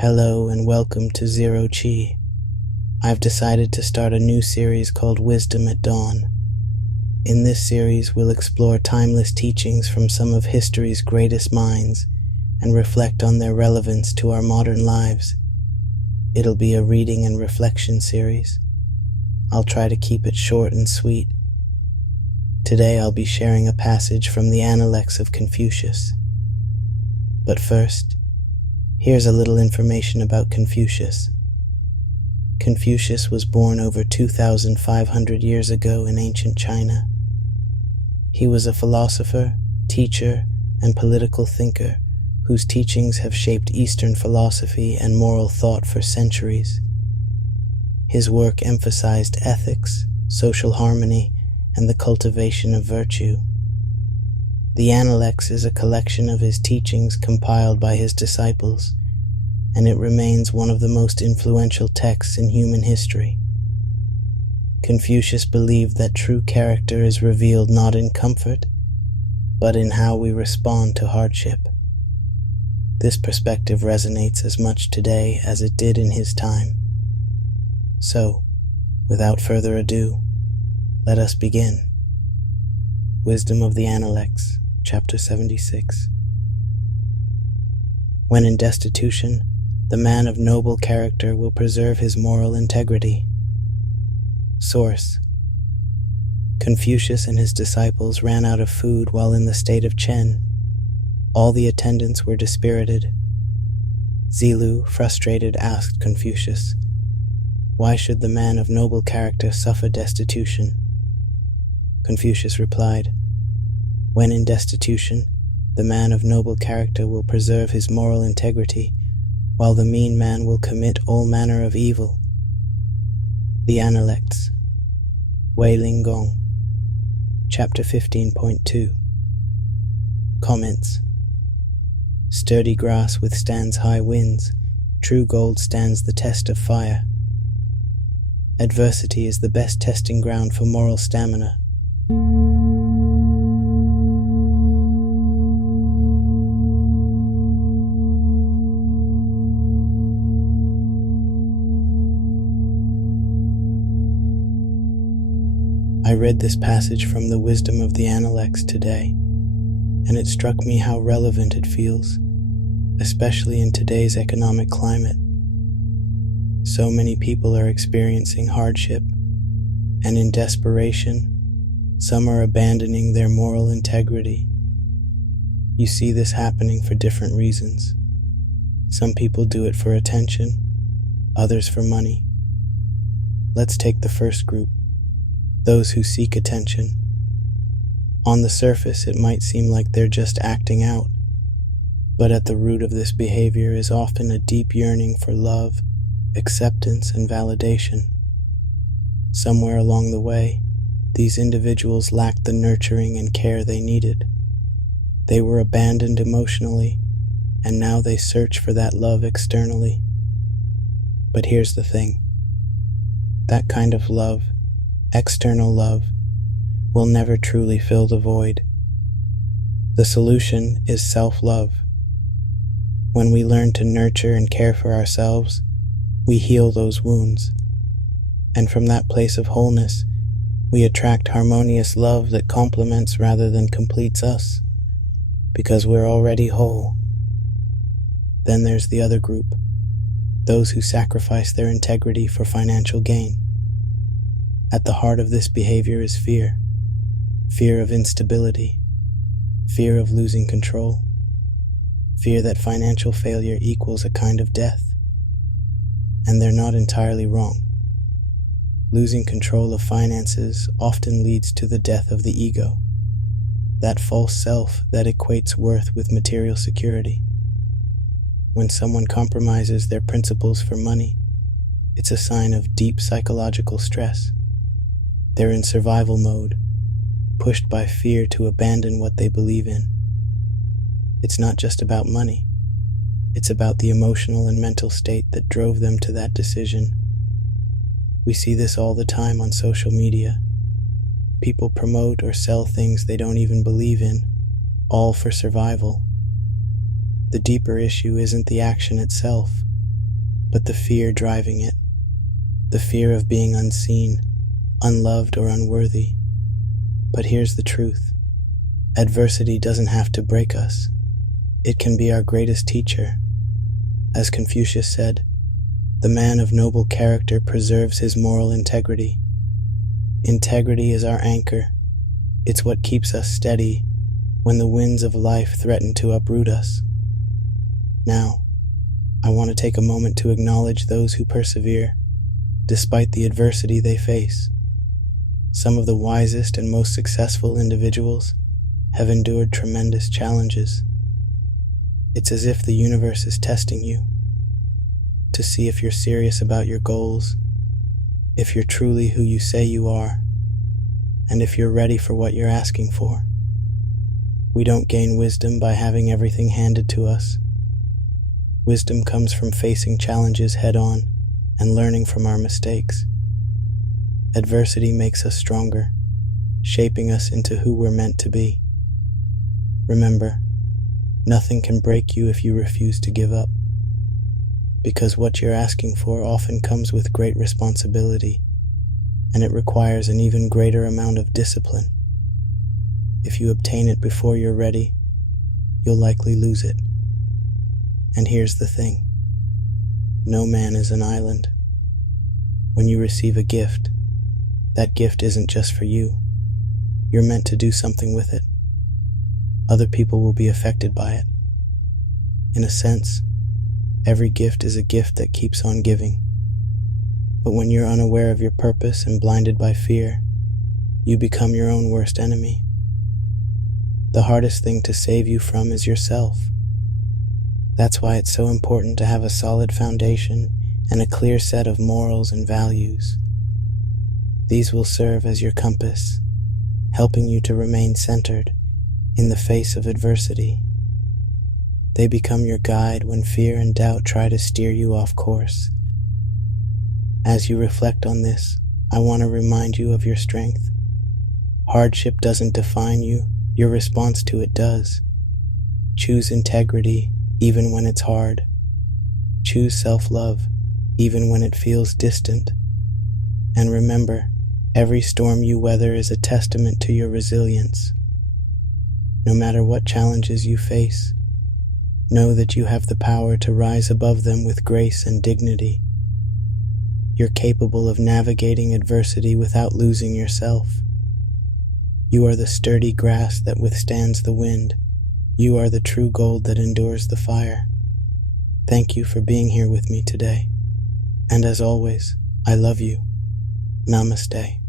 Hello and welcome to Zero Chi. I've decided to start a new series called Wisdom at Dawn. In this series, we'll explore timeless teachings from some of history's greatest minds and reflect on their relevance to our modern lives. It'll be a reading and reflection series. I'll try to keep it short and sweet. Today I'll be sharing a passage from the Analects of Confucius. But first, here's a little information about Confucius. Confucius was born over 2,500 years ago in ancient China. He was a philosopher, teacher, and political thinker whose teachings have shaped Eastern philosophy and moral thought for centuries. His work emphasized ethics, social harmony, and the cultivation of virtue. The Analects is a collection of his teachings compiled by his disciples, and it remains one of the most influential texts in human history. Confucius believed that true character is revealed not in comfort, but in how we respond to hardship. This perspective resonates as much today as it did in his time. So, without further ado, let us begin. Wisdom of the Analects, Chapter 76. When in destitution, the man of noble character will preserve his moral integrity. Source: Confucius and his disciples ran out of food while in the state of Chen. All the attendants were dispirited. Zilu, frustrated, asked Confucius, "Why should the man of noble character suffer destitution?" Confucius replied, "When in destitution, the man of noble character will preserve his moral integrity, while the mean man will commit all manner of evil." The Analects, Wei Ling Gong, Chapter 15.2. Comments: Sturdy grass withstands high winds, true gold stands the test of fire. Adversity is the best testing ground for moral stamina. I read this passage from the Wisdom of the Analects today, and it struck me how relevant it feels, especially in today's economic climate. So many people are experiencing hardship, and in desperation, some are abandoning their moral integrity. You see this happening for different reasons. Some people do it for attention, others for money. Let's take the first group, those who seek attention. On the surface, it might seem like they're just acting out, but at the root of this behavior is often a deep yearning for love, acceptance, and validation. Somewhere along the way, these individuals lacked the nurturing and care they needed. They were abandoned emotionally, and now they search for that love externally. But here's the thing: that kind of love, external love, will never truly fill the void. The solution is self-love. When we learn to nurture and care for ourselves, we heal those wounds. And from that place of wholeness, we attract harmonious love that complements rather than completes us, because we're already whole. Then there's the other group, those who sacrifice their integrity for financial gain. At the heart of this behavior is fear. Fear of instability. Fear of losing control. Fear that financial failure equals a kind of death. And they're not entirely wrong. Losing control of finances often leads to the death of the ego, that false self that equates worth with material security. When someone compromises their principles for money, it's a sign of deep psychological stress. They're in survival mode, pushed by fear to abandon what they believe in. It's not just about money. It's about the emotional and mental state that drove them to that decision. We see this all the time on social media. People promote or sell things they don't even believe in, all for survival. The deeper issue isn't the action itself, but the fear driving it, the fear of being unseen, unloved, or unworthy. But here's the truth. Adversity doesn't have to break us. It can be our greatest teacher. As Confucius said, the man of noble character preserves his moral integrity. Integrity is our anchor. It's what keeps us steady when the winds of life threaten to uproot us. Now, I want to take a moment to acknowledge those who persevere, despite the adversity they face. Some of the wisest and most successful individuals have endured tremendous challenges. It's as if the universe is testing you to see if you're serious about your goals, if you're truly who you say you are, and if you're ready for what you're asking for. We don't gain wisdom by having everything handed to us. Wisdom comes from facing challenges head-on and learning from our mistakes. Adversity makes us stronger, shaping us into who we're meant to be. Remember, nothing can break you if you refuse to give up, because what you're asking for often comes with great responsibility, and it requires an even greater amount of discipline. If you obtain it before you're ready, you'll likely lose it. And here's the thing. No man is an island. When you receive a gift, that gift isn't just for you. You're meant to do something with it. Other people will be affected by it. In a sense, every gift is a gift that keeps on giving. But when you're unaware of your purpose and blinded by fear, you become your own worst enemy. The hardest thing to save you from is yourself. That's why it's so important to have a solid foundation and a clear set of morals and values. These will serve as your compass, helping you to remain centered in the face of adversity. They become your guide when fear and doubt try to steer you off course. As you reflect on this, I want to remind you of your strength. Hardship doesn't define you, your response to it does. Choose integrity even when it's hard. Choose self-love even when it feels distant. And remember, every storm you weather is a testament to your resilience. No matter what challenges you face, know that you have the power to rise above them with grace and dignity. You're capable of navigating adversity without losing yourself. You are the sturdy grass that withstands the wind. You are the true gold that endures the fire. Thank you for being here with me today. And as always, I love you. Namaste.